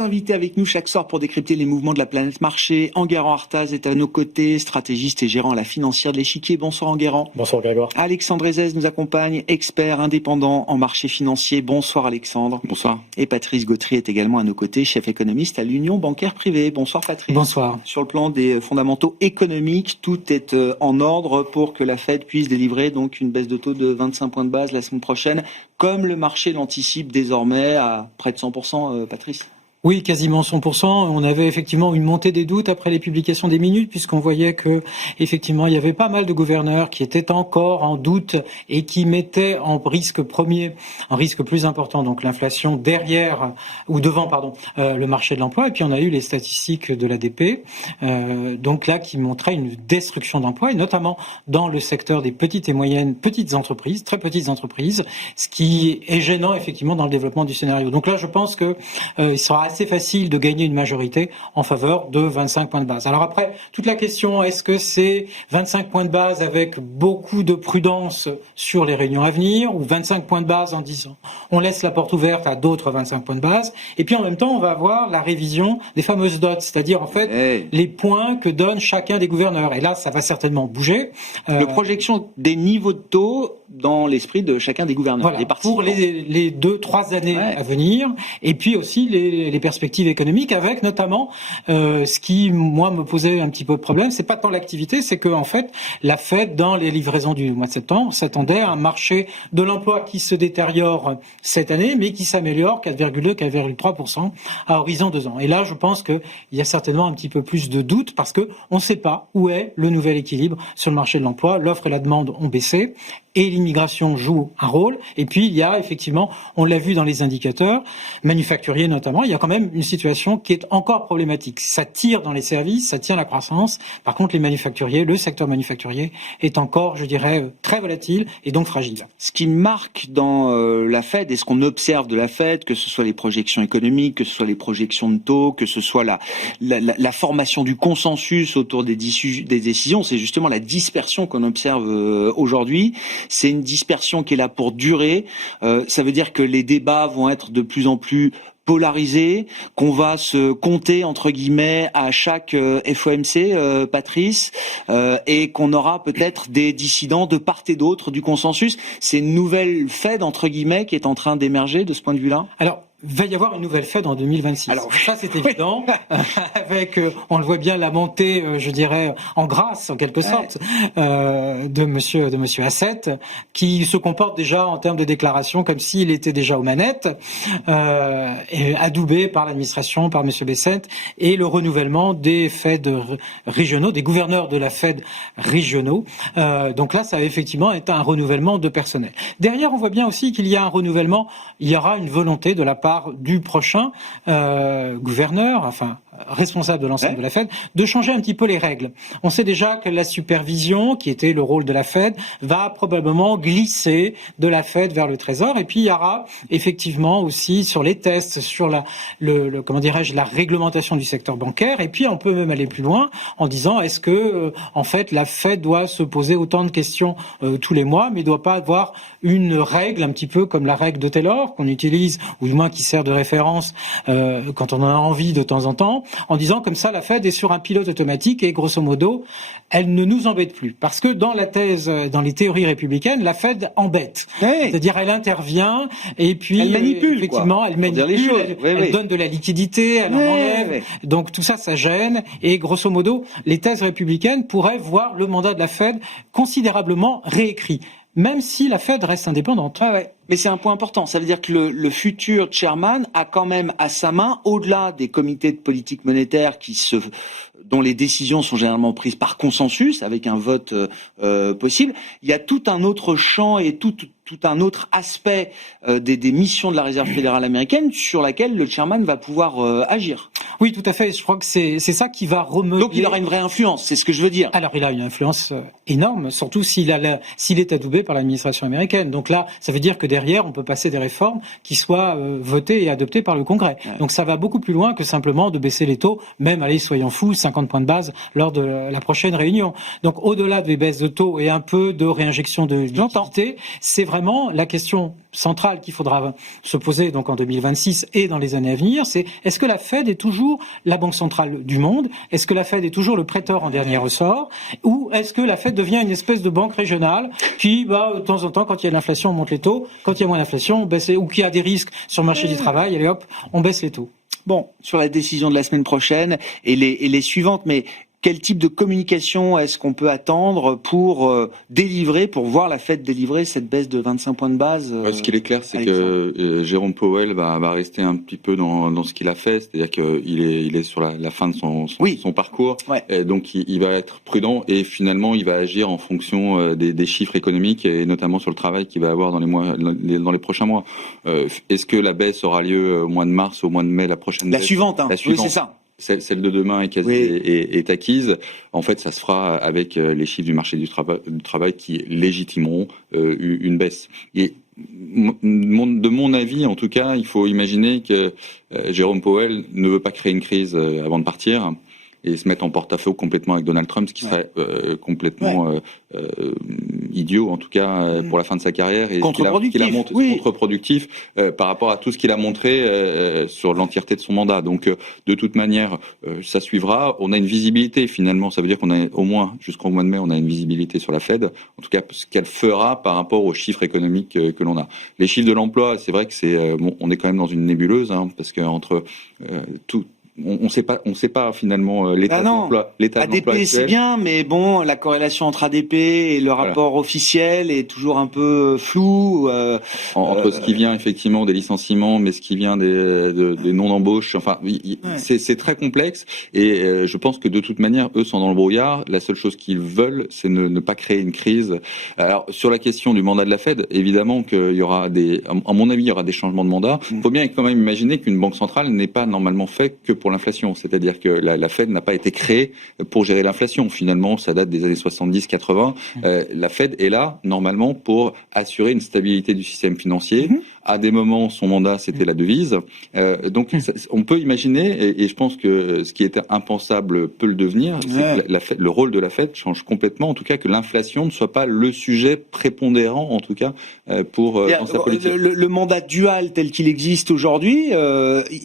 3 invités avec nous chaque soir pour décrypter les mouvements de la planète marché. Enguerrand Artaz est à nos côtés, stratégiste et gérant à la financière de l'Échiquier. Bonsoir Enguerrand. Bonsoir Grégoire. Alexandre Ezès nous accompagne, expert indépendant en marché financier. Bonsoir Alexandre. Bonsoir. Et Patrice Gautry est également à nos côtés, chef économiste à l'Union bancaire privée. Bonsoir Patrice. Bonsoir. Sur le plan des fondamentaux économiques, tout est en ordre pour que la Fed puisse délivrer donc une baisse de taux de 25 points de base la semaine prochaine, comme le marché l'anticipe désormais à près de 100%, Patrice. Oui, quasiment 100%. On avait effectivement une montée des doutes après les publications des minutes, puisqu'on voyait que effectivement il y avait pas mal de gouverneurs qui étaient encore en doute et qui mettaient en risque premier, un risque plus important, donc l'inflation derrière ou devant, le marché de l'emploi. Et puis on a eu les statistiques de l'ADP, donc là qui montraient une destruction d'emplois, et notamment dans le secteur des petites et moyennes petites entreprises, très petites entreprises, ce qui est gênant effectivement dans le développement du scénario. Donc là, je pense que il sera assez facile de gagner une majorité en faveur de 25 points de base. Alors après, toute la question, est-ce que c'est 25 points de base avec beaucoup de prudence sur les réunions à venir, ou 25 points de base en disant on laisse la porte ouverte à d'autres 25 points de base, et puis en même temps on va avoir la révision des fameuses dots, c'est-à-dire en fait les points que donne chacun des gouverneurs. Et là, ça va certainement bouger. La projection des niveaux de taux dans l'esprit de chacun des gouverneurs. Voilà, pour les 2-3 années à venir, et puis aussi les perspectives économiques, avec notamment ce qui, moi, me posait un petit peu de problème, c'est pas tant l'activité, c'est que en fait, la Fed, dans les livraisons du mois de septembre, s'attendait à un marché de l'emploi qui se détériore cette année, mais qui s'améliore 4,2-4,3% à horizon 2 ans. Et là, je pense qu'il y a certainement un petit peu plus de doute, parce que on ne sait pas où est le nouvel équilibre sur le marché de l'emploi. L'offre et la demande ont baissé, et l'immigration joue un rôle. Et puis, il y a effectivement, on l'a vu dans les indicateurs, manufacturiers notamment, il y a quand même une situation qui est encore problématique. Ça tire dans les services, ça tire la croissance. Par contre, les manufacturiers, le secteur manufacturier est encore, je dirais, très volatile et donc fragile. Ce qui marque dans la Fed et ce qu'on observe de la Fed, que ce soit les projections économiques, que ce soit les projections de taux, que ce soit la formation du consensus autour des décisions, c'est justement la dispersion qu'on observe aujourd'hui. C'est une dispersion qui est là pour durer. Ça veut dire que les débats vont être de plus en plus polarisés, qu'on va se compter entre guillemets à chaque FOMC, Patrice, et qu'on aura peut-être des dissidents de part et d'autre du consensus. C'est une nouvelle Fed entre guillemets qui est en train d'émerger de ce point de vue-là. Alors, il va y avoir une nouvelle Fed en 2026. Alors ça, c'est évident, avec, on le voit bien, la montée, je dirais, en grâce, en quelque sorte, de monsieur Hassett, qui se comporte déjà en termes de déclaration comme s'il était déjà aux manettes, et adoubé par l'administration, par monsieur Bessent, et le renouvellement des Fed régionaux, des gouverneurs de la Fed régionaux. Donc là, ça va effectivement être un renouvellement de personnel. Derrière, on voit bien aussi qu'il y a un renouvellement, il y aura une volonté de la part du prochain gouverneur, enfin responsable de l'ensemble de la Fed, de changer un petit peu les règles. On sait déjà que la supervision, qui était le rôle de la Fed, va probablement glisser de la Fed vers le Trésor. Et puis il y aura effectivement aussi sur les tests, sur la réglementation du secteur bancaire. Et puis on peut même aller plus loin en disant est-ce que en fait la Fed doit se poser autant de questions tous les mois, mais doit pas avoir une règle un petit peu comme la règle de Taylor qu'on utilise, ou du moins qui sert de référence quand on en a envie de temps en temps, en disant comme ça la Fed est sur un pilote automatique et grosso modo elle ne nous embête plus, parce que dans la thèse, dans les théories républicaines, la Fed embête, c'est-à-dire elle intervient et puis elle manipule, effectivement elle manipule, elle donne de la liquidité, elle en enlève, donc tout ça gêne, et grosso modo les thèses républicaines pourraient voir le mandat de la Fed considérablement réécrit, même si la Fed reste indépendante. Mais c'est un point important. Ça veut dire que le futur chairman a quand même à sa main, au-delà des comités de politique monétaire dont les décisions sont généralement prises par consensus, avec un vote possible, il y a tout un autre champ et tout un autre aspect des missions de la Réserve fédérale américaine sur laquelle le chairman va pouvoir agir. Oui, tout à fait. Je crois que c'est ça qui va remeubler. Donc il aura une vraie influence, c'est ce que je veux dire. Alors il a une influence énorme, surtout s'il est adoubé par l'administration américaine. Donc là, ça veut dire que derrière, on peut passer des réformes qui soient votées et adoptées par le Congrès. Donc ça va beaucoup plus loin que simplement de baisser les taux, même, allez, soyons fous, 50 points de base lors de la prochaine réunion. Donc au-delà des baisses de taux et un peu de réinjection de liquidité, c'est vraiment la question centrale qu'il faudra se poser donc en 2026 et dans les années à venir, c'est est-ce que la Fed est toujours la banque centrale du monde? Est-ce que la Fed est toujours le prêteur en dernier ressort? Ou est-ce que la Fed devient une espèce de banque régionale qui, de temps en temps, quand il y a l'inflation, on monte les taux, quand il y a moins d'inflation, on baisse, ou qu'il y a des risques sur le marché du travail, allez hop, on baisse les taux. Bon, sur la décision de la semaine prochaine et les suivantes, mais quel type de communication est-ce qu'on peut attendre pour pour voir la Fed délivrer cette baisse de 25 points de base Ce qu'il est clair, c'est que Jérôme Powell va rester un petit peu dans ce qu'il a fait, c'est-à-dire qu'il est sur la fin de son parcours, et donc il va être prudent et finalement il va agir en fonction des chiffres économiques et notamment sur le travail qu'il va avoir dans les prochains mois. Est-ce que la baisse aura lieu au mois de mars, au mois de mai, la prochaine baisse? La suivante. Oui, c'est ça. Celle de demain est acquise. En fait, ça se fera avec les chiffres du marché du travail qui légitimeront une baisse. Et de mon avis, en tout cas, il faut imaginer que Jérôme Powell ne veut pas créer une crise avant de partir et se mettre en porte-à-faux complètement avec Donald Trump, ce qui serait complètement idiot, en tout cas pour la fin de sa carrière, et contre-productif par rapport à tout ce qu'il a montré sur l'entièreté de son mandat. Donc, de toute manière, ça suivra. On a une visibilité, finalement, ça veut dire qu'on a au moins, jusqu'au mois de mai, on a une visibilité sur la Fed, en tout cas ce qu'elle fera par rapport aux chiffres économiques que l'on a. Les chiffres de l'emploi, c'est vrai que on est quand même dans une nébuleuse, parce que entre tout... On sait pas finalement l'état de l'emploi. ADP c'est bien, mais bon, la corrélation entre ADP et le rapport officiel est toujours un peu flou. Entre ce qui vient effectivement des licenciements, mais ce qui vient des non-embauches, enfin, c'est très complexe. Et je pense que de toute manière, eux sont dans le brouillard. La seule chose qu'ils veulent, c'est ne pas créer une crise. Alors sur la question du mandat de la Fed, évidemment qu'il y aura à mon avis, il y aura des changements de mandat. Il faut bien quand même imaginer qu'une banque centrale n'est pas normalement faite que pour l'inflation, c'est-à-dire que la Fed n'a pas été créée pour gérer l'inflation. Finalement, ça date des années 70-80. La Fed est là, normalement, pour assurer une stabilité du système financier. À des moments, son mandat, c'était la devise. Donc, on peut imaginer, et je pense que ce qui était impensable peut le devenir, c'est que le rôle de la Fed change complètement, en tout cas que l'inflation ne soit pas le sujet prépondérant, en tout cas, dans sa politique. Le mandat dual tel qu'il existe aujourd'hui,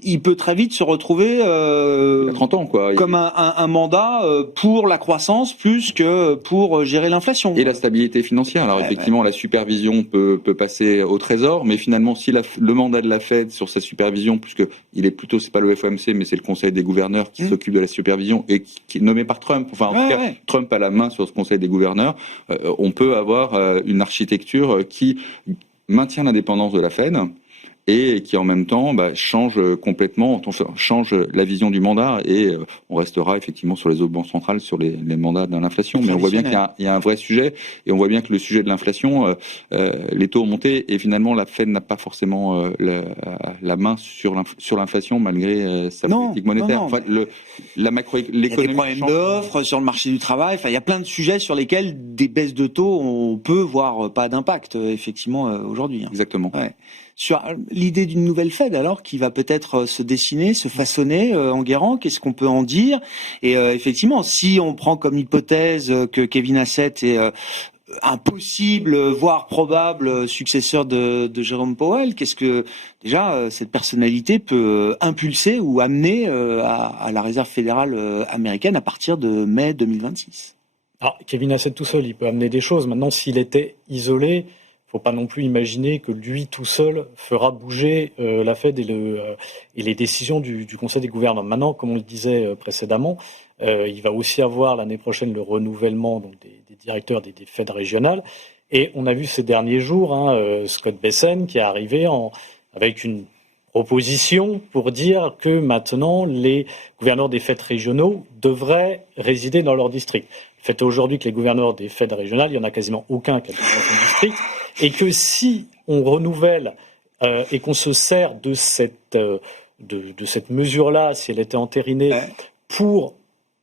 il peut très vite se retrouver 30 ans, quoi. Comme un mandat pour la croissance plus que pour gérer l'inflation. Et la stabilité financière. Alors effectivement, la supervision peut passer au Trésor, mais finalement, si le mandat de la Fed sur sa supervision, puisque il est plutôt, c'est pas le FOMC, mais c'est le Conseil des gouverneurs qui s'occupe de la supervision et qui est nommé par Trump. Enfin, en tout cas, Trump a la main sur ce Conseil des gouverneurs. On peut avoir une architecture qui maintient l'indépendance de la Fed et qui en même temps change complètement, change la vision du mandat, et on restera effectivement sur les autres banques centrales, sur les mandats de l'inflation. Mais on voit bien qu'il y a un vrai sujet, et on voit bien que le sujet de l'inflation, les taux ont monté, et finalement la Fed n'a pas forcément la main sur l'inflation malgré sa politique monétaire. Enfin, l'économie. Il y a des problèmes d'offres sur le marché du travail. Enfin, il y a plein de sujets sur lesquels des baisses de taux, on peut voir pas d'impact effectivement aujourd'hui. Exactement. Sur l'idée d'une nouvelle Fed, alors, qui va peut-être se dessiner, se façonner, Enguerrand, qu'est-ce qu'on peut en dire? Et effectivement, si on prend comme hypothèse que Kevin Hassett est un possible, voire probable successeur de Jérôme Powell, qu'est-ce que déjà cette personnalité peut impulser ou amener à la Réserve fédérale américaine à partir de mai 2026? Alors, Kevin Hassett tout seul, il peut amener des choses. Maintenant, s'il était isolé, faut pas non plus imaginer que lui tout seul fera bouger la Fed et les décisions du Conseil des gouverneurs. Maintenant, comme on le disait précédemment, il va aussi avoir l'année prochaine le renouvellement donc des directeurs des Fed régionales. Et on a vu ces derniers jours Scott Bessent qui est arrivé avec une proposition pour dire que maintenant les gouverneurs des Fed régionaux devraient résider dans leur district. Le fait aujourd'hui que les gouverneurs des Fed régionales, il n'y en a quasiment aucun qui a dans son district, et que si on renouvelle et qu'on se sert de cette mesure-là, si elle était entérinée, pour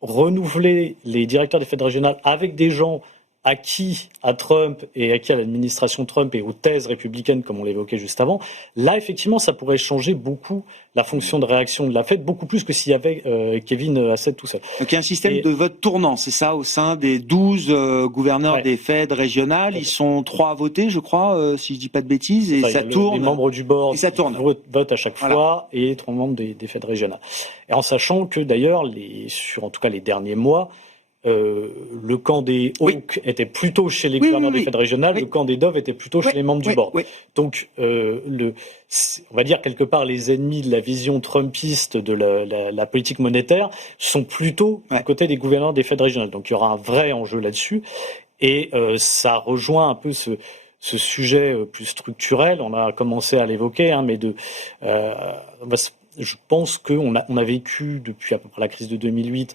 renouveler les directeurs des Fed régionales avec des gens acquis à Trump et acquis à l'administration Trump et aux thèses républicaines, comme on l'évoquait juste avant, là, effectivement, ça pourrait changer beaucoup la fonction de réaction de la Fed, beaucoup plus que s'il y avait Kevin Hassett tout seul. Donc il y a un système de vote tournant, c'est ça, au sein des 12 gouverneurs des Fed régionales. Ils sont 3 à voter, je crois, si je dis pas de bêtises, et ça tourne. Les membres du board votent à chaque fois, et 3 membres des Fed régionales. Et en sachant que, d'ailleurs, sur en tout cas les derniers mois, le camp des Hawks était plutôt chez les gouverneurs des Fed régionales, le camp des Doves était plutôt chez les membres du board. Donc, on va dire quelque part, les ennemis de la vision trumpiste de la politique monétaire sont plutôt du côté des gouverneurs des Fed régionales. Donc, il y aura un vrai enjeu là-dessus. Et ça rejoint un peu ce sujet plus structurel. On a commencé à l'évoquer, mais je pense qu'on a vécu depuis à peu près la crise de 2008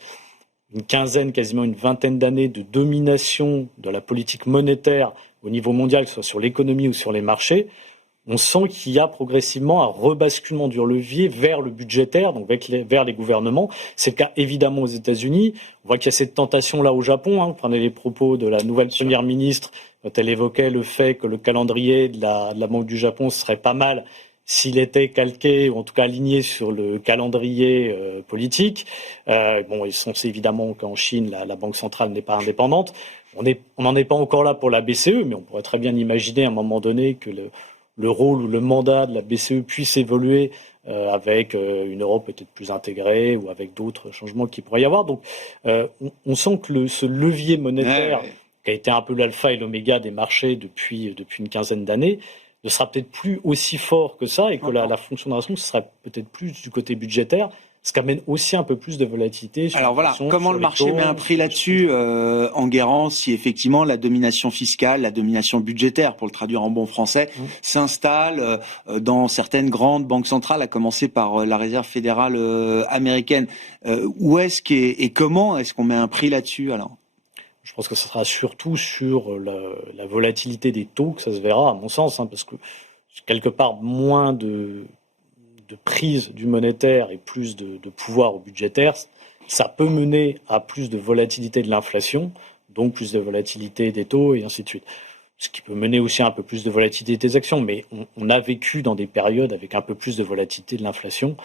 une quinzaine, quasiment une vingtaine d'années de domination de la politique monétaire au niveau mondial, que ce soit sur l'économie ou sur les marchés. On sent qu'il y a progressivement un rebasculement du levier vers le budgétaire, donc vers les gouvernements. C'est le cas évidemment aux États-Unis. On voit qu'il y a cette tentation-là au Japon. Vous prenez les propos de la nouvelle première ministre quand elle évoquait le fait que le calendrier de la Banque du Japon serait pas mal s'il était calqué, ou en tout cas aligné sur le calendrier politique. On sait évidemment qu'en Chine, la Banque centrale n'est pas indépendante. On n'en est pas encore là pour la BCE, mais on pourrait très bien imaginer à un moment donné que le rôle ou le mandat de la BCE puisse évoluer avec une Europe peut-être plus intégrée ou avec d'autres changements qu'il pourrait y avoir. Donc on sent que ce levier monétaire, qui a été un peu l'alpha et l'oméga des marchés depuis une quinzaine d'années, ne sera peut-être plus aussi fort que ça, et que la fonction de réaction, ce sera peut-être plus du côté budgétaire, ce qui amène aussi un peu plus de volatilité. Alors voilà, comment le marché met un prix là-dessus, Enguerrand, si effectivement la domination fiscale, la domination budgétaire, pour le traduire en bon français, s'installe dans certaines grandes banques centrales, à commencer par la Réserve fédérale américaine. Où est-ce et comment est-ce qu'on met un prix là-dessus alors ? Je pense que ce sera surtout sur la volatilité des taux que ça se verra, à mon sens, parce que quelque part, moins de prise du monétaire et plus de pouvoir au budgétaire, ça peut mener à plus de volatilité de l'inflation, donc plus de volatilité des taux et ainsi de suite. Ce qui peut mener aussi à un peu plus de volatilité des actions, mais on a vécu dans des périodes avec un peu plus de volatilité de l'inflation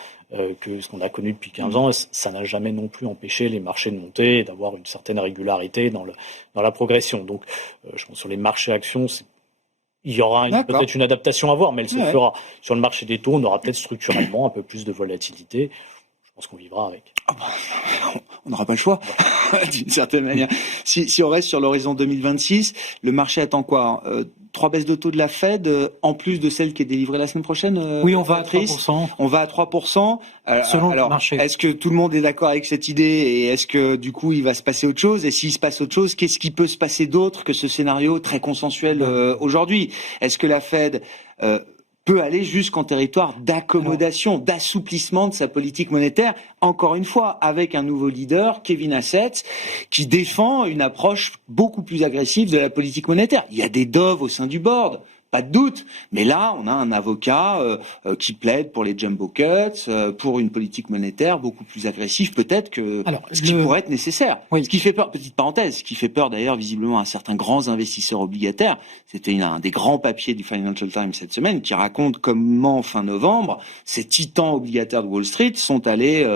que ce qu'on a connu depuis 15 ans. Ça n'a jamais non plus empêché les marchés de monter et d'avoir une certaine régularité dans la progression. Donc, je pense que sur les marchés actions, il y aura peut-être une adaptation à voir, mais elle se fera. Sur le marché des taux, on aura peut-être structurellement un peu plus de volatilité. Je pense qu'on vivra avec. On n'aura pas le choix, d'une certaine manière. Si on reste sur l'horizon 2026, le marché attend quoi ? 3 baisses de taux de la Fed, en plus de celle qui est délivrée la semaine prochaine. Oui, on va à 3%. On va à 3%. Selon le marché. Est-ce que tout le monde est d'accord avec cette idée, et est-ce que du coup il va se passer autre chose ? Et s'il se passe autre chose, qu'est-ce qui peut se passer d'autre que ce scénario très consensuel aujourd'hui ? Est-ce que la Fed peut aller jusqu'en territoire d'accommodation, d'assouplissement de sa politique monétaire, encore une fois, avec un nouveau leader, Kevin Hassett, qui défend une approche beaucoup plus agressive de la politique monétaire. Il y a des doves au sein du board, pas de doute, mais là, on a un avocat qui plaide pour les jumbo cuts, pour une politique monétaire beaucoup plus agressive peut-être que qui pourrait être nécessaire. Oui. Ce qui fait peur, petite parenthèse, ce qui fait peur d'ailleurs visiblement à certains grands investisseurs obligataires, c'était un des grands papiers du Financial Times cette semaine qui raconte comment, fin novembre, ces titans obligataires de Wall Street sont allés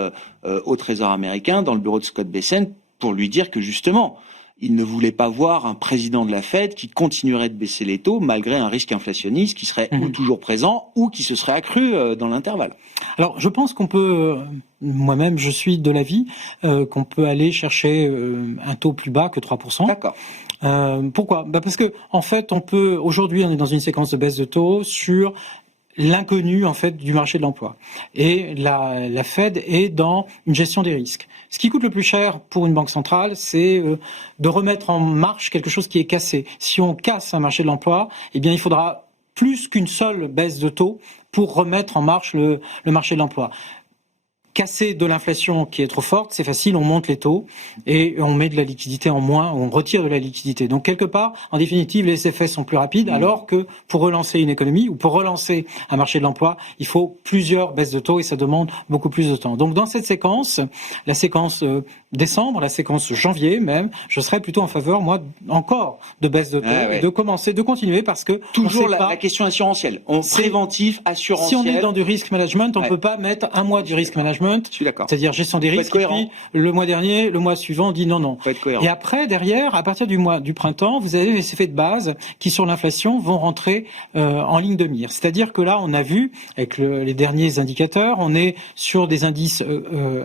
au Trésor américain, dans le bureau de Scott Bessent, pour lui dire que justement, il ne voulait pas voir un président de la Fed qui continuerait de baisser les taux malgré un risque inflationniste qui serait ou toujours présent ou qui se serait accru dans l'intervalle. Alors, je pense qu'on peut, moi-même, je suis de l'avis qu'on peut aller chercher un taux plus bas que 3%. D'accord. Pourquoi ? Parce que, en fait, aujourd'hui, on est dans une séquence de baisse de taux sur l'inconnu en fait du marché de l'emploi. Et la Fed est dans une gestion des risques. Ce qui coûte le plus cher pour une banque centrale, c'est de remettre en marche quelque chose qui est cassé. Si on casse un marché de l'emploi, eh bien il faudra plus qu'une seule baisse de taux pour remettre en marche le marché de l'emploi. Casser de l'inflation qui est trop forte, c'est facile, on monte les taux et on met de la liquidité en moins, on retire de la liquidité. Donc quelque part, en définitive, les effets sont plus rapides, alors que pour relancer une économie ou pour relancer un marché de l'emploi, il faut plusieurs baisses de taux et ça demande beaucoup plus de temps. Donc dans cette séquence, la séquence décembre, la séquence janvier même, je serais plutôt en faveur, moi, encore de baisse de taux, de continuer parce que toujours la question assurantielle, préventif, assurantiel. Si on est dans du risk management, on peut pas mettre un mois du risk management, je suis d'accord. C'est-à-dire gestion des risques, et puis le mois dernier, le mois suivant, on dit non. Et après, derrière, à partir du printemps, vous avez les effets de base qui, sur l'inflation, vont rentrer en ligne de mire. C'est-à-dire que là, on a vu, avec les derniers indicateurs, on est sur des indices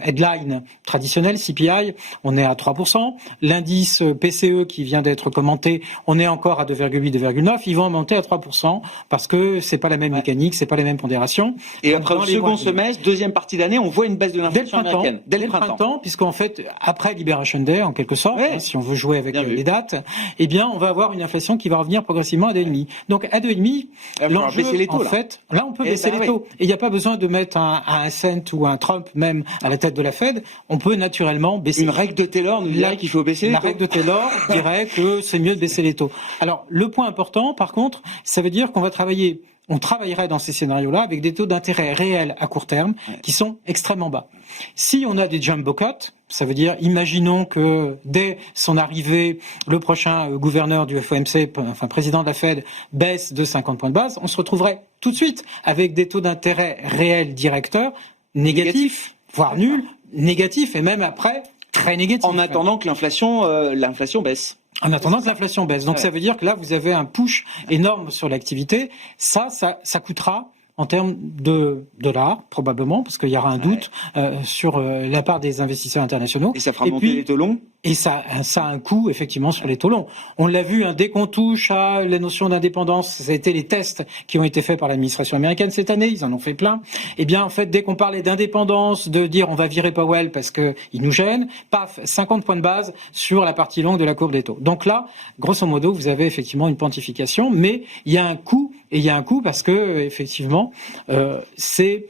headline traditionnels, CPI, on est à 3%. L'indice PCE qui vient d'être commenté, on est encore à 2,8, 2,9. Ils vont monter à 3% parce que c'est pas la même mécanique, c'est pas les mêmes pondérations. Et entre le second semestre, deuxième partie d'année, on voit une baisse de l'inflation américaine. Dès le printemps, puisqu'en fait, après Liberation Day, en quelque sorte, si on veut jouer avec les dates, eh bien, on va avoir une inflation qui va revenir progressivement à 2,5. Donc, à 2,5, l'enjeu, en fait, là, on peut baisser les taux. Et il n'y a pas besoin de mettre un Cent ou un Trump même à la tête de la Fed. On peut naturellement baisser. Une règle de Taylor nous dirait qu'il faut baisser les taux. La règle de Taylor dirait que c'est mieux de baisser les taux. Alors, le point important, par contre, ça veut dire qu'on va on travaillerait dans ces scénarios-là avec des taux d'intérêt réels à court terme qui sont extrêmement bas. Si on a des jumbo cuts, ça veut dire, imaginons que dès son arrivée, le prochain gouverneur du FOMC, enfin président de la Fed, baisse de 50 points de base, on se retrouverait tout de suite avec des taux d'intérêt réels directeurs négatifs, voire nuls, négatifs et même après très négatifs. En attendant que l'inflation baisse. En attendant que l'inflation baisse. Donc ça veut dire que là, vous avez un push énorme sur l'activité. Ça coûtera en termes de dollars, probablement, parce qu'il y aura un doute sur la part des investisseurs internationaux. Et ça fera monter les taux longs. Et ça a un coût, effectivement, sur les taux longs. On l'a vu, dès qu'on touche à la notion d'indépendance, ça a été les tests qui ont été faits par l'administration américaine cette année, ils en ont fait plein. Eh bien, en fait, dès qu'on parlait d'indépendance, de dire on va virer Powell parce qu'il nous gêne, paf, 50 points de base sur la partie longue de la courbe des taux. Donc là, grosso modo, vous avez effectivement une pontification, mais il y a un coût, parce que, effectivement, c'est,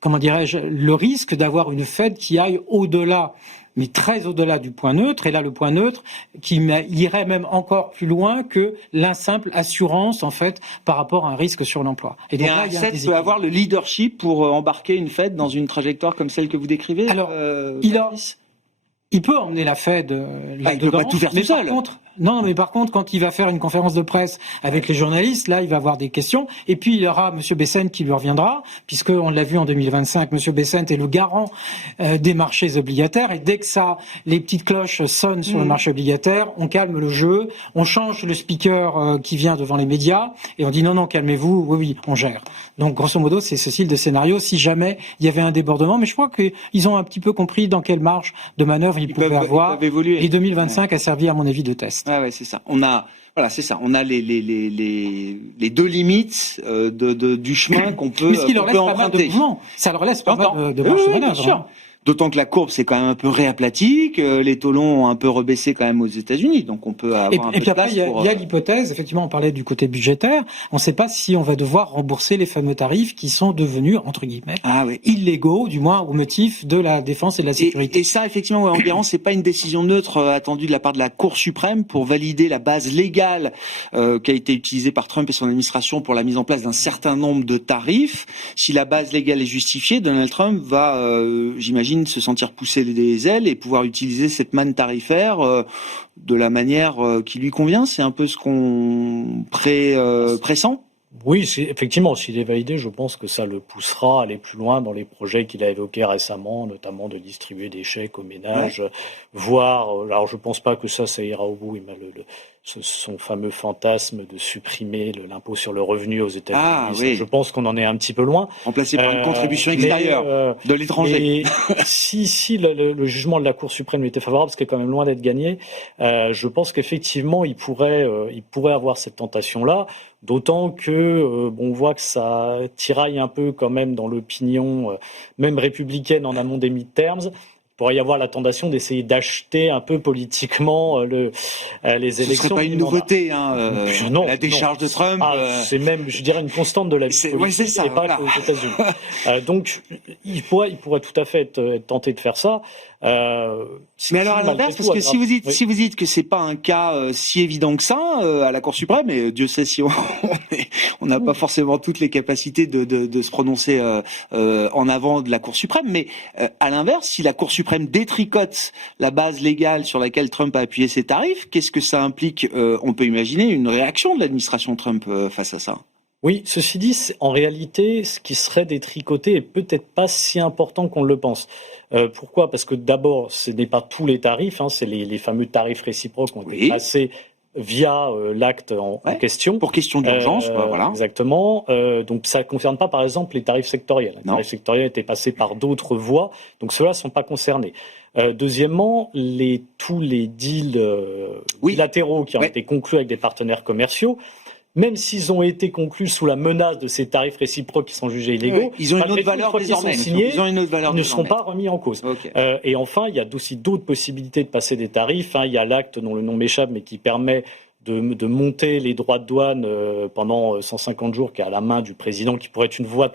comment dirais-je, le risque d'avoir une Fed qui aille au-delà, mais très au-delà du point neutre, et là le point neutre qui irait même encore plus loin que simple assurance en fait par rapport à un risque sur l'emploi. Et donc là, un Fed peut avoir le leadership pour embarquer une Fed dans une trajectoire comme celle que vous décrivez. Alors, il peut emmener la Fed là-dedans, il peut pas tout faire tout seul. Mais par contre, quand il va faire une conférence de presse avec les journalistes, là, il va avoir des questions. Et puis, il y aura M. Bessent qui lui reviendra, puisqu'on l'a vu en 2025, M. Bessent est le garant des marchés obligataires. Et dès que les petites cloches sonnent sur le marché obligataire, on calme le jeu, on change le speaker qui vient devant les médias, et on dit non, calmez-vous, oui, on gère. Donc, grosso modo, c'est ce style de scénario, si jamais il y avait un débordement. Mais je crois qu'ils ont un petit peu compris dans quelle marge de manœuvre ils pouvaient avoir. Et 2025 a servi, à mon avis, de test. Ouais, c'est ça. On a les deux limites du chemin qu'on peut emprunter. Mais ce qui leur laisse pas mal de mouvement. Ça leur laisse pas mal de marge de manœuvre. Bien sûr. D'autant que la courbe s'est quand même un peu réaplatie, que les taux longs ont un peu rebaissé quand même aux États-Unis, donc on peut avoir un peu de place. Et puis après, il y a l'hypothèse, effectivement, on parlait du côté budgétaire, on ne sait pas si on va devoir rembourser les fameux tarifs qui sont devenus, entre guillemets, illégaux, du moins au motif de la défense et de la sécurité. Et ça, effectivement, Enguerrand, c'est pas une décision neutre attendue de la part de la Cour suprême pour valider la base légale qui a été utilisée par Trump et son administration pour la mise en place d'un certain nombre de tarifs. Si la base légale est justifiée, Donald Trump va, j'imagine, se sentir pousser des ailes et pouvoir utiliser cette manne tarifaire de la manière qui lui convient. C'est un peu ce qu'on pressent. Oui, effectivement, s'il est validé, je pense que ça le poussera à aller plus loin dans les projets qu'il a évoqués récemment, notamment de distribuer des chèques aux ménages, voire, alors je pense pas que ça ira au bout, son fameux fantasme de supprimer l'impôt sur le revenu aux États-Unis. Je pense qu'on en est un petit peu loin. Remplacé par une contribution extérieure de l'étranger. Et si le jugement de la Cour suprême lui était favorable, ce qui est quand même loin d'être gagné, je pense qu'effectivement, il pourrait avoir cette tentation-là. D'autant que on voit que ça tiraille un peu quand même dans l'opinion, même républicaine en amont des midterms. Il pourrait y avoir la tentation d'essayer d'acheter un peu politiquement les élections. Ce serait pas une nouveauté, la décharge de Trump. C'est même, je dirais, une constante de la vie politique, et pas aux États-Unis. Donc, il pourrait tout à fait être tenté de faire ça. Mais alors à l'inverse, parce que si vous dites que c'est pas un cas si évident que ça à la Cour suprême, et Dieu sait si on n'a pas forcément toutes les capacités de se prononcer en avant de la Cour suprême, mais à l'inverse, si la Cour suprême détricote la base légale sur laquelle Trump a appuyé ses tarifs, qu'est-ce que ça implique? On peut imaginer une réaction de l'administration Trump face à ça. Oui, ceci dit, en réalité, ce qui serait détricoté est peut-être pas si important qu'on le pense. Pourquoi ? Parce que d'abord, ce n'est pas tous les tarifs, c'est les fameux tarifs réciproques qui ont été passés via l'acte en question. Pour question d'urgence, voilà. Exactement. Donc ça ne concerne pas, par exemple, les tarifs sectoriels. Les tarifs sectoriels étaient passés par d'autres voies, donc ceux-là ne sont pas concernés. Deuxièmement, tous les deals bilatéraux qui ont été conclus avec des partenaires commerciaux, même s'ils ont été conclus sous la menace de ces tarifs réciproques qui sont jugés illégaux, ils ont une autre valeur désormais. Ils ne seront pas remis en cause. Okay. Et enfin, il y a aussi d'autres possibilités de passer des tarifs. Il y a l'acte dont le nom m'échappe, mais qui permet de monter les droits de douane pendant 150 jours, qui est à la main du président, qui pourrait être une voie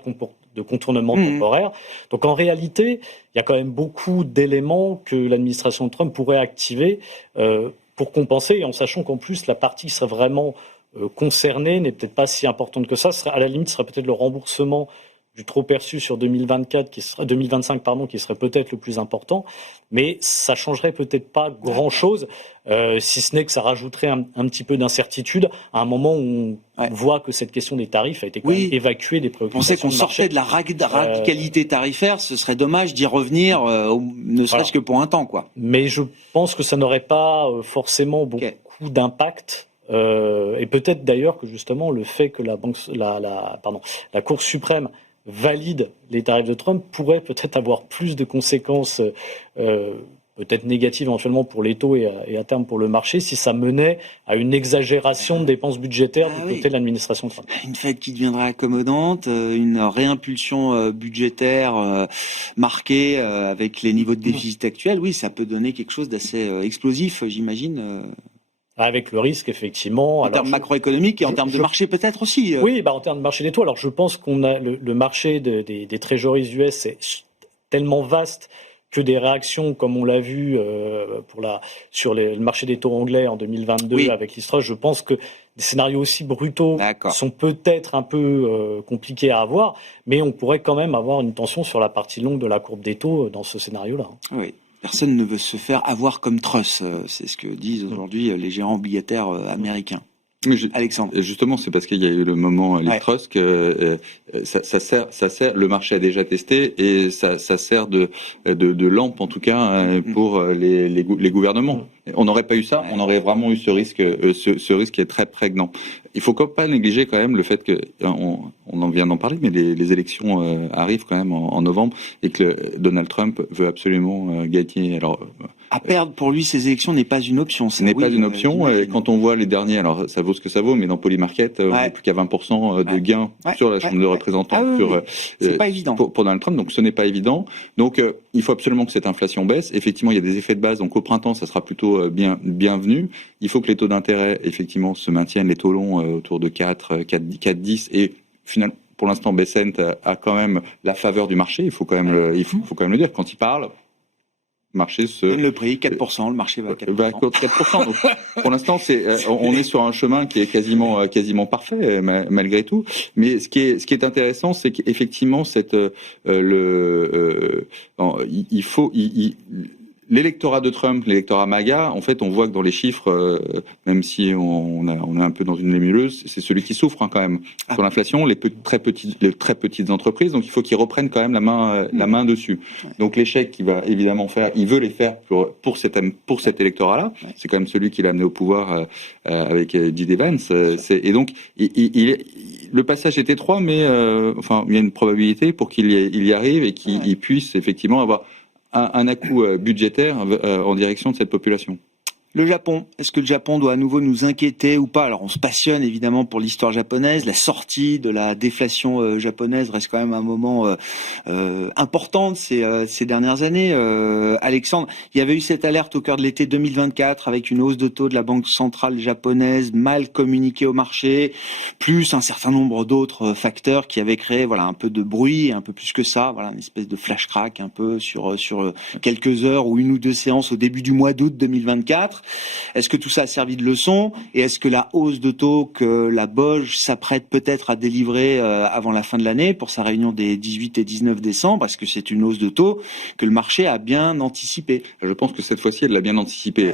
de contournement temporaire. Donc en réalité, il y a quand même beaucoup d'éléments que l'administration de Trump pourrait activer pour compenser, en sachant qu'en plus, la partie serait vraiment concernée n'est peut-être pas si importante que ça. À la limite, ce serait peut-être le remboursement du trop perçu sur 2025, qui serait peut-être le plus important, mais ça changerait peut-être pas grand-chose, si ce n'est que ça rajouterait un petit peu d'incertitude à un moment où on voit que cette question des tarifs a été quand même évacuée des préoccupations. On sait qu'on sortait de la radicalité tarifaire, ce serait dommage d'y revenir, ne serait-ce que pour un temps, quoi. Mais je pense que ça n'aurait pas forcément beaucoup d'impact. Et peut-être d'ailleurs que justement le fait que la Cour suprême valide les tarifs de Trump pourrait peut-être avoir plus de conséquences peut-être négatives éventuellement pour les taux et à terme pour le marché si ça menait à une exagération de dépenses budgétaires du côté de l'administration Trump. Une Fed qui deviendra accommodante, une réimpulsion budgétaire marquée avec les niveaux de déficit actuels, oui, ça peut donner quelque chose d'assez explosif, j'imagine. Avec le risque, effectivement. En termes macroéconomiques et en termes de marché peut-être aussi. Oui, en termes de marché des taux. Alors je pense qu'on a le marché des treasuries US est tellement vaste que des réactions, comme on l'a vu sur le marché des taux anglais en 2022 avec l'Istrus, je pense que des scénarios aussi brutaux sont peut-être un peu compliqués à avoir, mais on pourrait quand même avoir une tension sur la partie longue de la courbe des taux dans ce scénario-là. Oui. Personne ne veut se faire avoir comme Truss, c'est ce que disent aujourd'hui les gérants obligataires américains. Alexandre. Justement, c'est parce qu'il y a eu le moment Truss que ça sert. Le marché a déjà testé et ça sert de lampe en tout cas pour les gouvernements. On n'aurait pas eu ça, on aurait vraiment eu ce risque qui est très prégnant. Il faut pas négliger quand même le fait que on en vient d'en parler, mais les élections arrivent quand même en novembre et que Donald Trump veut absolument gagner. Alors à perdre pour lui ces élections n'est pas une option. Ce n'est pas une option. Et quand on voit les derniers, alors ça vaut ce que ça vaut, mais dans Polymarket, on n'est plus qu'à 20% de gains sur la Chambre de représentants. C'est pas évident pour Donald Trump, donc ce n'est pas évident. Donc il faut absolument que cette inflation baisse. Effectivement, il y a des effets de base. Donc au printemps, ça sera plutôt bienvenu. Il faut que les taux d'intérêt effectivement se maintiennent, les taux longs autour de 4,10 et finalement pour l'instant Bessent a quand même la faveur du marché. Il faut quand même le dire quand il parle. Marché donne le prix 4%, le marché va à 4%. 4%. Donc, pour l'instant, on est sur un chemin qui est quasiment parfait malgré tout. Mais ce qui est intéressant, c'est qu'effectivement l'électorat de Trump, l'électorat MAGA, en fait, on voit que dans les chiffres, même si on est un peu dans une nébuleuse, c'est celui qui souffre quand même sur l'inflation, les très petites entreprises. Donc, il faut qu'ils reprennent quand même la main dessus. Donc, l'échec qu'il va évidemment faire, il veut les faire pour cet électorat-là. C'est quand même celui qui l'a amené au pouvoir avec J.D. Vance. Et donc, le passage est étroit, mais il y a une probabilité pour qu'il y arrive et qu'il puisse effectivement avoir un à-coup budgétaire en direction de cette population. Le Japon, est-ce que le Japon doit à nouveau nous inquiéter ou pas? Alors on se passionne évidemment pour l'histoire japonaise, la sortie de la déflation japonaise reste quand même un moment important de ces dernières années. Alexandre, il y avait eu cette alerte au cœur de l'été 2024 avec une hausse de taux de la Banque centrale japonaise mal communiquée au marché, plus un certain nombre d'autres facteurs qui avaient créé un peu de bruit, et un peu plus que ça, une espèce de flash crack un peu sur quelques heures ou une ou deux séances au début du mois d'août 2024. Est-ce que tout ça a servi de leçon et est-ce que la hausse de taux que la BOJ s'apprête peut-être à délivrer avant la fin de l'année pour sa réunion des 18 et 19 décembre, est-ce que c'est une hausse de taux que le marché a bien anticipée? Je pense que cette fois-ci, elle l'a bien anticipé.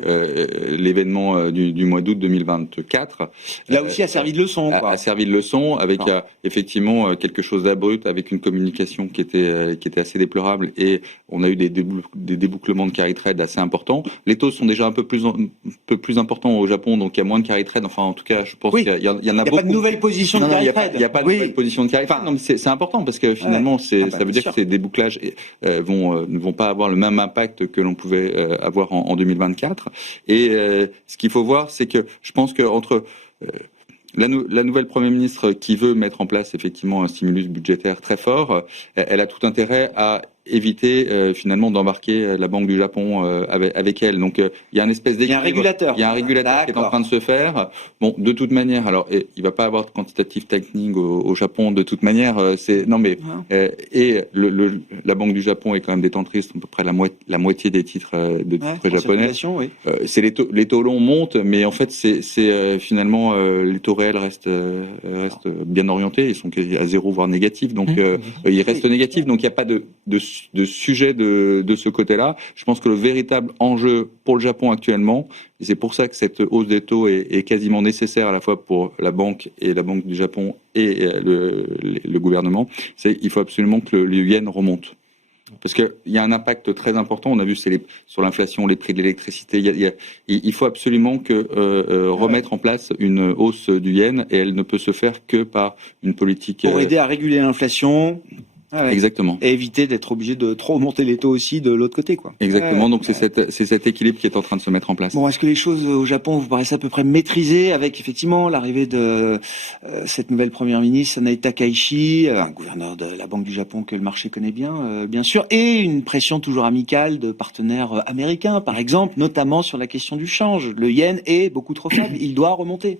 L'événement du mois d'août 2024 là aussi a servi de leçon. A servi de leçon avec effectivement quelque chose d'abrupt, avec une communication qui était assez déplorable et on a eu des débouclements de carry trade assez importants. Les taux sont déjà un peu plus importants au Japon, donc il y a moins de carry trade. Enfin, en tout cas, je pense qu'il y en a beaucoup. Il n'y a pas de nouvelle position de carry trade. Il n'y a pas de nouvelle position de carry trade. Non, mais c'est important parce que finalement, ça veut dire que ces débouclages ne vont pas avoir le même impact que l'on pouvait avoir en 2024. Et ce qu'il faut voir, c'est que je pense que entre la nouvelle Premier ministre qui veut mettre en place effectivement un stimulus budgétaire très fort, elle a tout intérêt à éviter finalement d'embarquer la Banque du Japon avec elle. Donc il y a une espèce d'équilibre. Il y a un régulateur qui est en train de se faire. Bon, de toute manière, alors il va pas avoir de quantitative tightening au Japon de toute manière. La Banque du Japon est quand même détentrice à peu près la moitié des titres japonais. Oui. C'est les taux longs montent, mais en fait c'est finalement les taux réels restent bien orientés. Ils sont quasi à zéro voire négatifs. Donc ils restent négatifs. Donc il n'y a pas de sujet de ce côté-là. Je pense que le véritable enjeu pour le Japon actuellement, et c'est pour ça que cette hausse des taux est quasiment nécessaire à la fois pour la banque et la Banque du Japon et le gouvernement, c'est qu'il faut absolument que le yen remonte. Parce qu'il y a un impact très important, on a vu sur l'inflation, les prix de l'électricité, il faut absolument remettre en place une hausse du yen et elle ne peut se faire que par une politique... Pour aider à réguler l'inflation. Exactement. Et éviter d'être obligé de trop monter les taux aussi de l'autre côté, quoi. Exactement. Donc c'est cet équilibre qui est en train de se mettre en place. Bon, est-ce que les choses au Japon vous paraissent à peu près maîtrisées avec effectivement l'arrivée de cette nouvelle première ministre Sanae Takaichi, un gouverneur de la Banque du Japon que le marché connaît bien sûr, et une pression toujours amicale de partenaires américains, par exemple, notamment sur la question du change. Le yen est beaucoup trop faible, il doit remonter.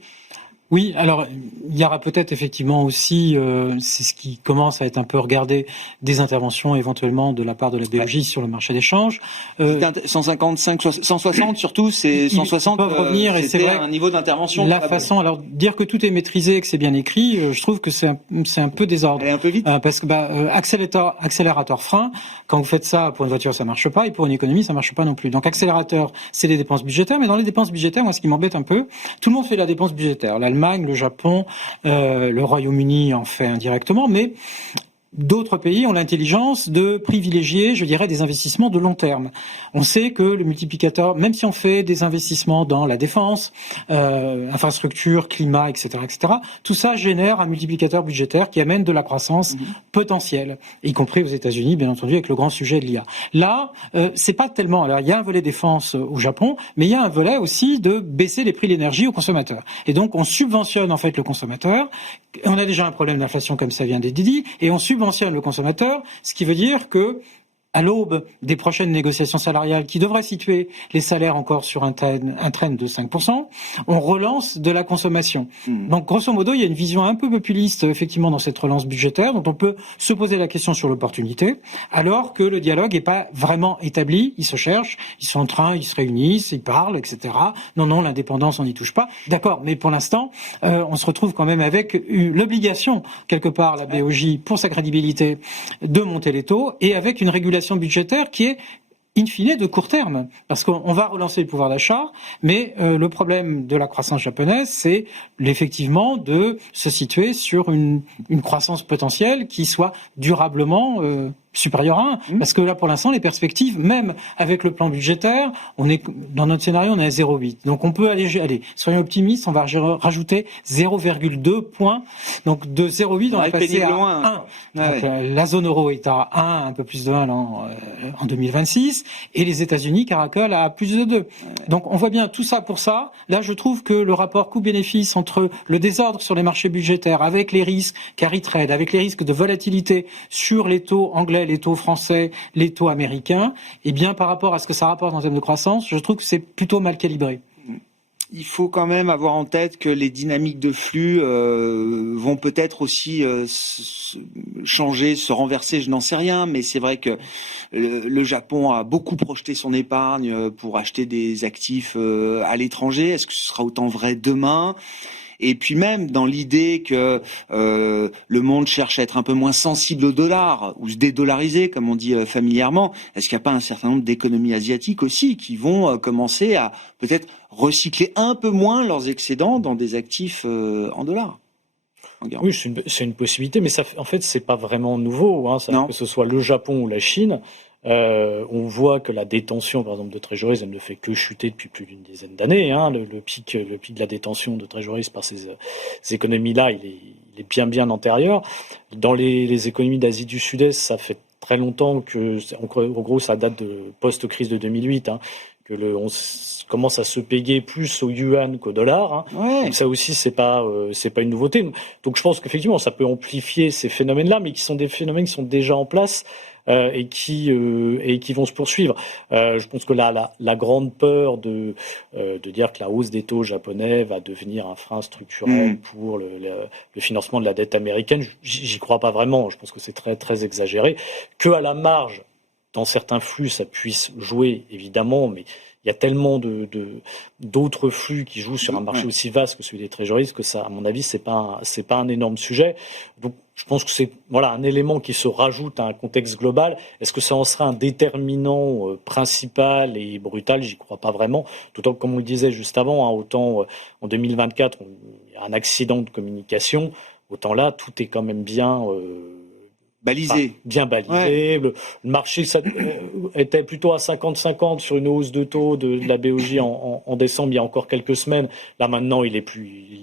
Oui, alors il y aura peut-être effectivement aussi, c'est ce qui commence à être un peu regardé, des interventions éventuellement de la part de la BOJ sur le marché des changes. 155, 160 surtout, c'est 160 peuvent revenir et c'est vrai un niveau d'intervention. La façon, alors dire que tout est maîtrisé et que c'est bien écrit, je trouve que c'est un peu désordre. Elle est un peu vite. Parce que accélérateur frein, quand vous faites ça pour une voiture ça marche pas et pour une économie ça marche pas non plus. Donc accélérateur c'est les dépenses budgétaires, mais dans les dépenses budgétaires, moi ce qui m'embête un peu, tout le monde fait la dépense budgétaire. L'Allemagne, le Japon, le Royaume-Uni en fait indirectement, mais d'autres pays ont l'intelligence de privilégier, je dirais, des investissements de long terme. On sait que le multiplicateur, même si on fait des investissements dans la défense, infrastructure, climat, etc., tout ça génère un multiplicateur budgétaire qui amène de la croissance potentielle, y compris aux États-Unis, bien entendu, avec le grand sujet de l'IA. Là, c'est pas tellement. Alors, il y a un volet défense au Japon, mais il y a un volet aussi de baisser les prix de l'énergie aux consommateurs. Et donc, on subventionne en fait le consommateur. On a déjà un problème d'inflation, comme ça vient d'être dit, et on subventionne le consommateur, ce qui veut dire que à l'aube des prochaines négociations salariales qui devraient situer les salaires encore sur un trend de 5%, on relance de la consommation. Donc, grosso modo, il y a une vision un peu populiste, effectivement, dans cette relance budgétaire, dont on peut se poser la question sur l'opportunité, alors que le dialogue n'est pas vraiment établi. Ils se cherchent, ils sont en train, ils se réunissent, ils parlent, etc. Non, l'indépendance, on n'y touche pas. D'accord, mais pour l'instant, on se retrouve quand même avec l'obligation, quelque part, la BOJ, pour sa crédibilité, de monter les taux, et avec une régulation budgétaire qui est in fine de court terme, parce qu'on va relancer le pouvoir d'achat, mais le problème de la croissance japonaise, c'est effectivement de se situer sur une croissance potentielle qui soit durablement supérieur à 1, parce que là, pour l'instant, les perspectives, même avec le plan budgétaire, dans notre scénario, on est à 0,8. Donc, on peut aller, soyons optimistes, on va rajouter 0,2 points. Donc, de 0,8, on va passer à 1. Donc, la zone euro est à 1, un peu plus de 1 en 2026, et les États-Unis caracolent à plus de 2. Donc, on voit bien tout ça pour ça. Là, je trouve que le rapport coût-bénéfice entre le désordre sur les marchés budgétaires, avec les risques carry trade, avec les risques de volatilité sur les taux anglais, les taux français, les taux américains, et bien par rapport à ce que ça rapporte en termes de croissance, je trouve que c'est plutôt mal calibré. Il faut quand même avoir en tête que les dynamiques de flux vont peut-être aussi changer, se renverser, je n'en sais rien, mais c'est vrai que le Japon a beaucoup projeté son épargne pour acheter des actifs à l'étranger. Est-ce que ce sera autant vrai demain ? Et puis même dans l'idée que le monde cherche à être un peu moins sensible au dollar ou se dédollariser, comme on dit familièrement, est-ce qu'il n'y a pas un certain nombre d'économies asiatiques aussi qui vont commencer à peut-être recycler un peu moins leurs excédents dans des actifs en dollars ? Oui, c'est une possibilité, mais ça, en fait, c'est pas vraiment nouveau. Que ce soit le Japon ou la Chine. On voit que la détention, par exemple, de trésoreries, elle ne fait que chuter depuis plus d'une dizaine d'années. Le pic de la détention de trésoreries par ces économies-là, il est bien antérieur. Dans les économies d'Asie du Sud-Est, ça fait très longtemps que, en gros, ça date de post-crise de 2008, que on commence à se payer plus au yuan qu'au dollar. Donc ça aussi, c'est pas une nouveauté. Donc je pense qu'effectivement, ça peut amplifier ces phénomènes-là, mais qui sont des phénomènes qui sont déjà en place. Et qui vont se poursuivre. Je pense que la grande peur de dire que la hausse des taux japonais va devenir un frein structurel pour le financement de la dette américaine, j'y crois pas vraiment. Je pense que c'est très très exagéré. Que à la marge, dans certains flux, ça puisse jouer évidemment, mais il y a tellement d'autres flux qui jouent sur un marché aussi vaste que celui des treasuries que ça, à mon avis, c'est pas un énorme sujet. Donc, je pense que c'est un élément qui se rajoute à un contexte global. Est-ce que ça en sera un déterminant principal et brutal ? J'y crois pas vraiment. D'autant que, comme on le disait juste avant, autant en 2024, il y a un accident de communication, autant là, tout est quand même bien balisé. Bien balisé. Le marché était plutôt à 50-50 sur une hausse de taux de la BOJ en décembre, il y a encore quelques semaines. Là, maintenant, il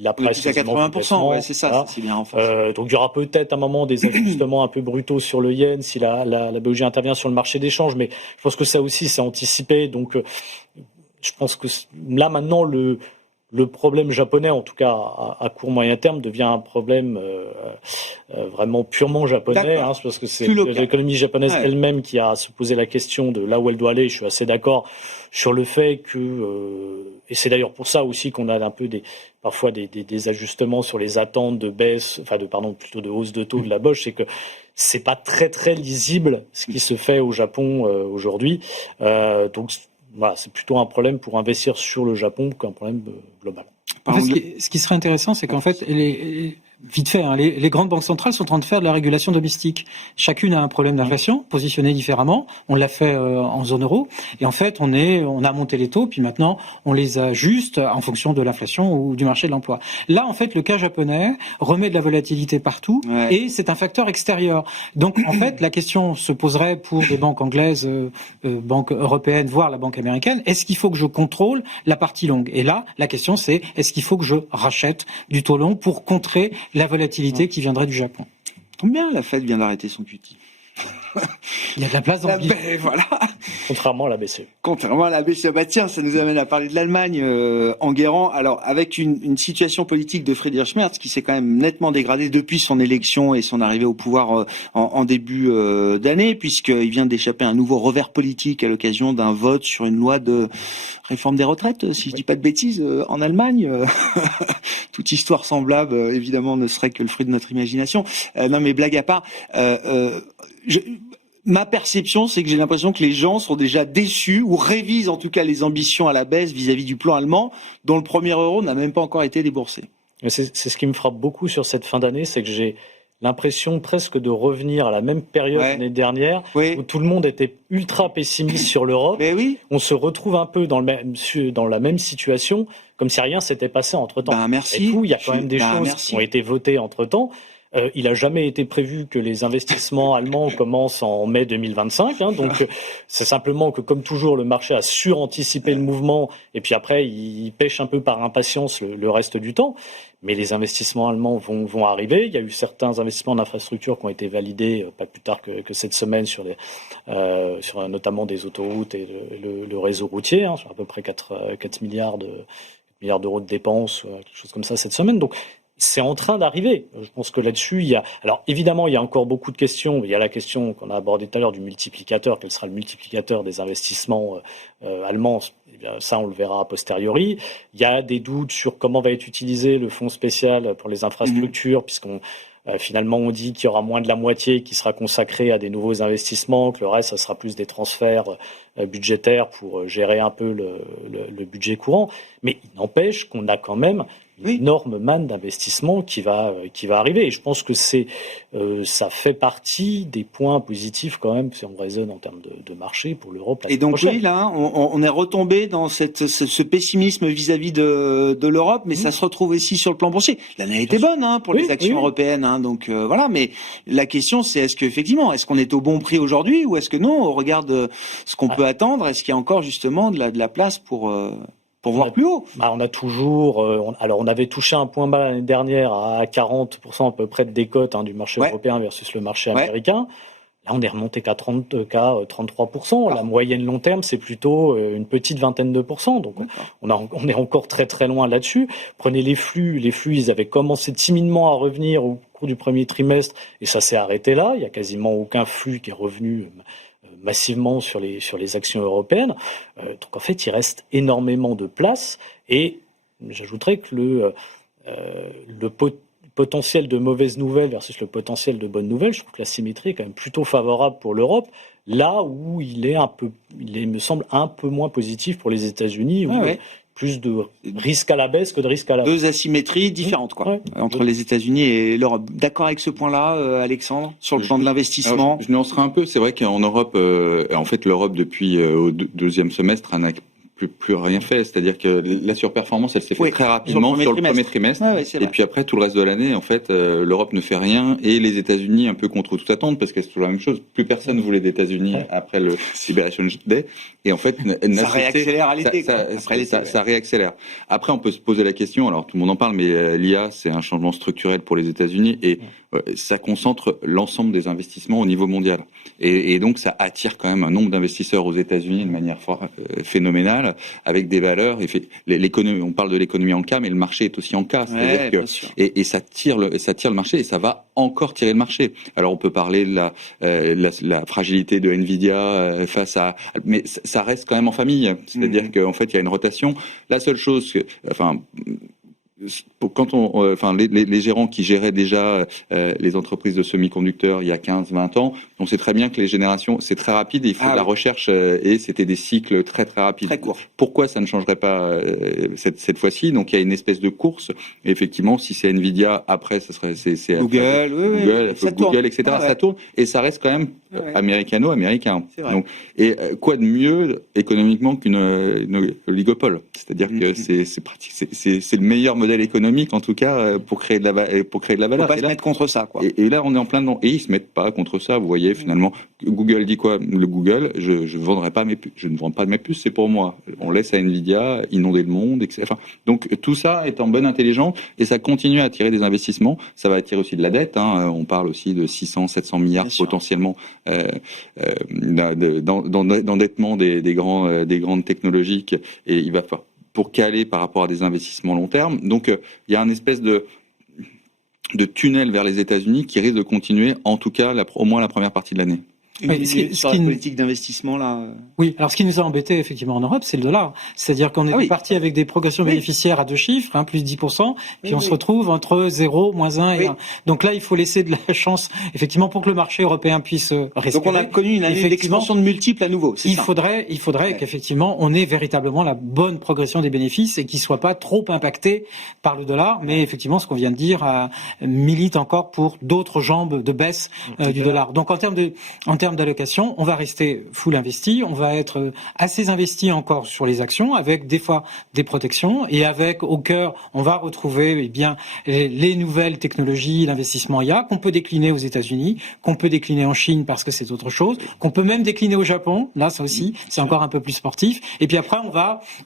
a presque à 80%. C'est ça, voilà. C'est bien renforcé. Donc, il y aura peut-être un moment des ajustements un peu brutaux sur le yen si la BOJ intervient sur le marché d'échange, mais je pense que ça aussi, c'est anticipé. Donc, je pense que là, maintenant, le problème japonais, en tout cas à court moyen terme, devient un problème vraiment purement japonais, parce que c'est l'économie japonaise elle-même qui a à se poser la question de là où elle doit aller. Je suis assez d'accord sur le fait que, et c'est d'ailleurs pour ça aussi qu'on a un peu parfois des ajustements sur les attentes de baisse, plutôt de hausse de taux de la BOJ, c'est que c'est pas très très lisible ce qui se fait au Japon aujourd'hui. Donc voilà, c'est plutôt un problème pour investir sur le Japon qu'un problème global. En fait, ce qui serait intéressant, c'est qu'en fait, vite fait, les grandes banques centrales sont en train de faire de la régulation domestique. Chacune a un problème d'inflation, positionné différemment. On l'a fait en zone euro. Et en fait, on a monté les taux, puis maintenant, on les ajuste en fonction de l'inflation ou du marché de l'emploi. Là, en fait, le cas japonais remet de la volatilité partout, et c'est un facteur extérieur. Donc, en fait, la question se poserait pour les banques anglaises, banques européennes, voire la banque américaine. Est-ce qu'il faut que je contrôle la partie longue ? Et là, la question, c'est est-ce qu'il faut que je rachète du taux long pour contrer la volatilité qui viendrait du Japon. Combien la Fed vient d'arrêter son QT ? Il y a de la place dans le voilà. Contrairement à la BCE. Contrairement à la BCE. Tiens, ça nous amène à parler de l'Allemagne, Enguerrand. Alors, avec une situation politique de Friedrich Merz qui s'est quand même nettement dégradée depuis son élection et son arrivée au pouvoir en début d'année, puisqu'il vient d'échapper à un nouveau revers politique à l'occasion d'un vote sur une loi de réforme des retraites, si je dis pas de bêtises, en Allemagne. Toute histoire semblable, évidemment, ne serait que le fruit de notre imagination. Non, mais blague à part, ma perception, c'est que j'ai l'impression que les gens sont déjà déçus ou révisent en tout cas les ambitions à la baisse vis-à-vis du plan allemand, dont le premier euro n'a même pas encore été déboursé. C'est ce qui me frappe beaucoup sur cette fin d'année, c'est que j'ai l'impression presque de revenir à la même période l'année dernière, où tout le monde était ultra pessimiste sur l'Europe. On se retrouve un peu dans la même situation, comme si rien s'était passé entre-temps. Merci. Et tout, il y a quand même des choses qui ont été votées entre-temps. Il n'a jamais été prévu que les investissements allemands commencent en mai 2025. Donc, c'est simplement que, comme toujours, le marché a suranticipé le mouvement et puis après, il pêche un peu par impatience le reste du temps. Mais les investissements allemands vont arriver. Il y a eu certains investissements d'infrastructures qui ont été validés pas plus tard que cette semaine sur notamment des autoroutes et le réseau routier, sur à peu près 4 milliards d'euros de dépenses, quelque chose comme ça cette semaine. Donc, c'est en train d'arriver. Je pense que là-dessus, alors évidemment, il y a encore beaucoup de questions. Il y a la question qu'on a abordée tout à l'heure du multiplicateur. Quel sera le multiplicateur des investissements allemands? Eh bien, ça, on le verra a posteriori. Il y a des doutes sur comment va être utilisé le fonds spécial pour les infrastructures, puisqu'on finalement, on dit qu'il y aura moins de la moitié qui sera consacrée à des nouveaux investissements, que le reste, ça sera plus des transferts budgétaires pour gérer un peu le budget courant. Mais il n'empêche qu'on a quand même une énorme manne d'investissement qui va arriver. Et je pense que ça fait partie des points positifs quand même, si on raisonne en termes de marché pour l'Europe. Et donc oui, là, on est retombé dans ce pessimisme vis-à-vis de l'Europe, mais ça se retrouve aussi sur le plan boursier. L'année a été bonne pour les actions européennes, donc voilà. Mais la question, c'est est-ce qu'on est au bon prix aujourd'hui, ou est-ce que non, on regarde ce qu'on peut attendre, est-ce qu'il y a encore justement de la place pour voir plus haut? On a toujours. On avait touché un point bas l'année dernière à 40% à peu près de décote du marché européen versus le marché américain. Là, on est remonté qu'à 33%. La moyenne long terme, c'est plutôt une petite vingtaine de pourcents. Donc, on est encore très très loin là-dessus. Prenez les flux. Les flux, ils avaient commencé timidement à revenir au cours du premier trimestre, et ça s'est arrêté là. Il y a quasiment aucun flux qui est revenu massivement sur les actions européennes. Donc en fait, il reste énormément de place, et j'ajouterais que le potentiel de mauvaises nouvelles versus le potentiel de bonnes nouvelles, je trouve que la symétrie est quand même plutôt favorable pour l'Europe, là où il me semble un peu moins positif pour les États-Unis, où plus de risque à la baisse que de risque à la hausse. Deux asymétries différentes, entre les États-Unis et l'Europe. D'accord avec ce point-là, Alexandre, sur le plan de l'investissement? Je nuancerai un peu. C'est vrai qu'en Europe, en fait, l'Europe, depuis au deuxième semestre, n'a plus rien fait. C'est-à-dire que la surperformance, elle s'est faite très rapidement sur le premier trimestre. Et puis après, tout le reste de l'année, en fait, l'Europe ne fait rien, et les États-Unis, un peu contre toute attente, parce que c'est toujours la même chose. Plus personne voulait des États-Unis après le Liberation Day. Et en fait, ça réaccélère à l'été. Ça réaccélère. Après, on peut se poser la question, alors tout le monde en parle, mais l'IA, c'est un changement structurel pour les États-Unis, et ça concentre l'ensemble des investissements au niveau mondial. Et donc, ça attire quand même un nombre d'investisseurs aux États-Unis de manière phénoménale, avec des valeurs. L'économie, on parle de l'économie en K, mais le marché est aussi en K. C'est-à-dire que, et ça tire le marché, et ça va encore tirer le marché. Alors, on peut parler de la fragilité de Nvidia face à, mais ça reste quand même en famille. C'est-à-dire qu'en fait, il y a une rotation. La seule chose quand les gérants qui géraient déjà les entreprises de semi-conducteurs il y a 15-20 ans, on sait très bien que les générations, c'est très rapide, et il faut de la recherche, et c'était des cycles très très rapides. Très courts. Pourquoi ça ne changerait pas cette fois-ci? Donc il y a une espèce de course. Et effectivement, si c'est Nvidia, après ça serait c'est Google, etc. Ça tourne, et ça reste quand même américano-américain. Donc, et quoi de mieux économiquement qu'une oligopole? C'est-à-dire que c'est pratique, c'est le meilleur modèle économique, en tout cas, pour créer de la valeur. Faut pas se mettre contre ça, quoi. Et là, on est en plein dedans. Et ils se mettent pas contre ça. Vous voyez, finalement, Google dit quoi? Le Google, je ne vendrai pas mes puces. Je ne vends pas de mes puces, c'est pour moi. On laisse à Nvidia inonder le monde, etc. Enfin, donc tout ça est en bonne intelligence, et ça continue à attirer des investissements. Ça va attirer aussi de la dette. On parle aussi de 600-700 milliards potentiellement d'endettement des grandes technologiques, et il va falloir pour caler par rapport à des investissements long terme. Donc, il y a une espèce de tunnel vers les États-Unis qui risque de continuer, en tout cas, au moins la première partie de l'année. Sur la politique d'investissement, là. Oui, alors ce qui nous a embêté effectivement en Europe, c'est le dollar. C'est-à-dire qu'on est parti avec des progressions bénéficiaires à deux chiffres, plus 10%, puis on se retrouve entre 0, -1 et 1. Donc là, il faut laisser de la chance, effectivement, pour que le marché européen puisse respirer. Donc on a connu une année d'expansion de multiples à nouveau. Il faudrait qu'effectivement, on ait véritablement la bonne progression des bénéfices, et qu'il ne soit pas trop impacté par le dollar. Mais effectivement, ce qu'on vient de dire milite encore pour d'autres jambes de baisse du dollar. Donc en termes termes d'allocation, on va rester full investi, on va être assez investi encore sur les actions, avec des fois des protections, et avec au cœur, on va retrouver les nouvelles technologies, l'investissement IA, qu'on peut décliner aux États-Unis, qu'on peut décliner en Chine parce que c'est autre chose, qu'on peut même décliner au Japon. Là, ça aussi, c'est encore un peu plus sportif. Et puis après,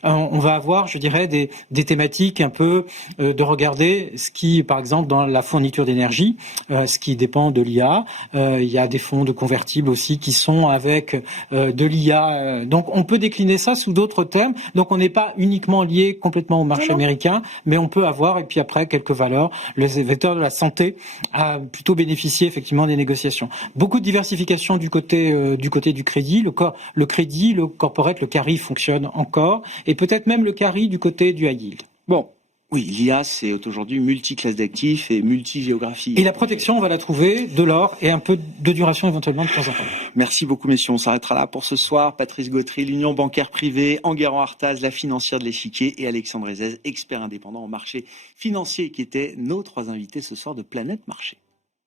on va avoir, je dirais, des thématiques un peu de regarder ce qui, par exemple, dans la fourniture d'énergie, ce qui dépend de l'IA. Il y a des fonds de convertibles aussi qui sont avec de l'IA. Donc, on peut décliner ça sous d'autres termes. Donc, on n'est pas uniquement lié complètement au marché américain, mais on peut avoir, et puis après, quelques valeurs. Le vecteur de la santé a plutôt bénéficié effectivement des négociations. Beaucoup de diversification du côté du crédit. Le crédit, le corporate, le carry fonctionne encore, et peut-être même le carry du côté du high yield. Bon. Oui, l'IA, c'est aujourd'hui multi-classe d'actifs et multi-géographie. Et la protection, on va la trouver de l'or et un peu de duration éventuellement de temps en temps. Merci beaucoup, messieurs. On s'arrêtera là pour ce soir. Patrice Gautry, l'Union bancaire privée, Enguerrand Artaz, la financière de l'Échiquier, et Alexandre Ezès, expert indépendant en marché financier, qui étaient nos 3 invités ce soir de Planète Marché.